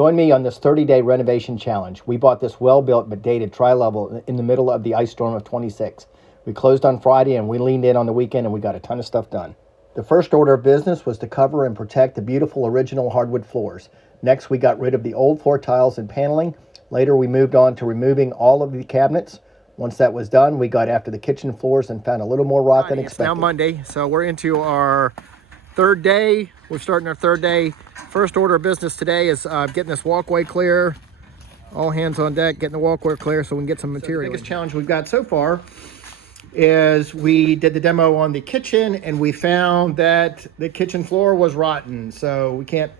Join me on this 30-day renovation challenge. We bought this well-built but dated tri-level in the middle of the ice storm of 26. We closed on Friday and we leaned in on the weekend and we got a ton of stuff done. The first order of business was to cover and protect the beautiful original hardwood floors. Next, we got rid of the old floor tiles and paneling. Later, we moved on to removing all of the cabinets. Once that was done, we got after the kitchen floors and found a little more rot than expected. It's now Monday, so we're into our third day. We're starting our third day. First order of business today is getting this walkway clear. All hands on deck, getting the walkway clear so we can get some material. The biggest challenge we've got so far is we did the demo on the kitchen and we found that the kitchen floor was rotten. So we can't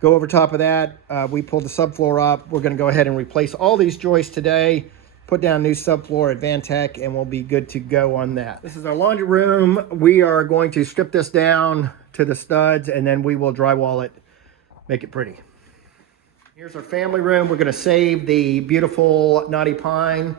go over top of that. We pulled the subfloor up. We're gonna go ahead and replace all these joists today, put down new subfloor at Vantech, and we'll be good to go on that. This is our laundry room. We are going to strip this down to the studs and then we will drywall it, make it pretty. Here's our family room. We're gonna save the beautiful knotty pine,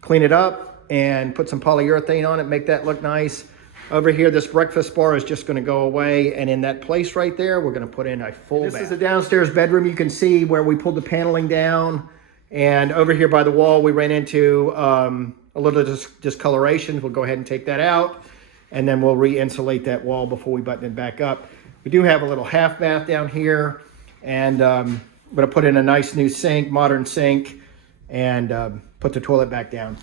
clean it up, and put some polyurethane on it, make that look nice. Over here, this breakfast bar is just gonna go away, and in that place right there, we're gonna put in a full bath. This is the downstairs bedroom. You can see where we pulled the paneling down, and over here by the wall, we ran into a little discoloration. We'll go ahead and take that out, and then we'll re-insulate that wall before we button it back up. We do have a little half bath down here, and I'm gonna put in a nice new sink, modern sink, and put the toilet back down.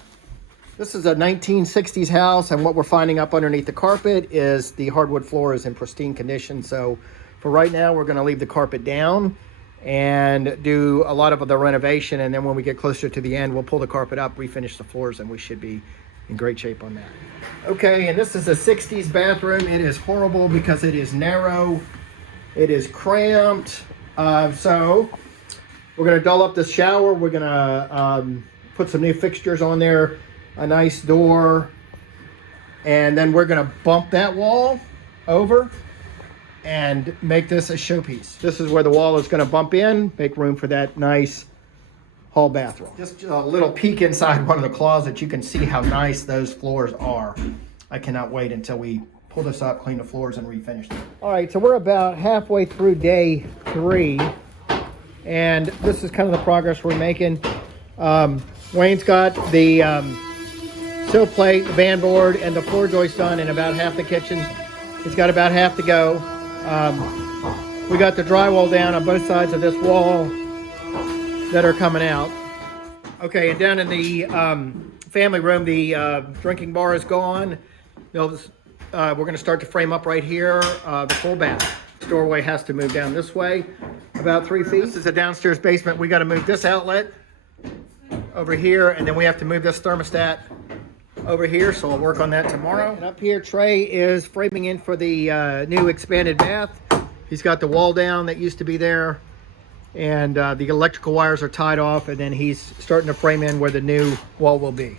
This is a 1960s house, and what we're finding up underneath the carpet is the hardwood floor is in pristine condition. So for right now, we're gonna leave the carpet down and do a lot of the renovation. And then when we get closer to the end, we'll pull the carpet up, refinish the floors, and we should be in great shape on that. Okay, and this is a 60s bathroom. It is horrible because it is narrow. It is cramped. So we're gonna dull up the shower. We're gonna put some new fixtures on there, a nice door, and then we're gonna bump that wall over and make this a showpiece. This is where the wall is gonna bump in, make room for that nice hall bathroom. Just a little peek inside one of the closets. You can see how nice those floors are. I cannot wait until we pull this up, clean the floors, and refinish them. All right, so we're about halfway through day 3, and this is kind of the progress we're making. Wayne's got the sill plate, the band board, and the floor joist done in about half the kitchen. He's got about half to go. We got the drywall down on both sides of this wall that are coming out. Okay, and down in the family room, the drinking bar is gone. We're gonna start to frame up right here, the full bath. Doorway has to move down this way, about 3 feet. This is a downstairs basement. We gotta move this outlet over here, and then we have to move this thermostat over here, so I'll work on that tomorrow. And up here, Trey is framing in for the new expanded bath. He's got the wall down that used to be there, and the electrical wires are tied off, and then he's starting to frame in where the new wall will be.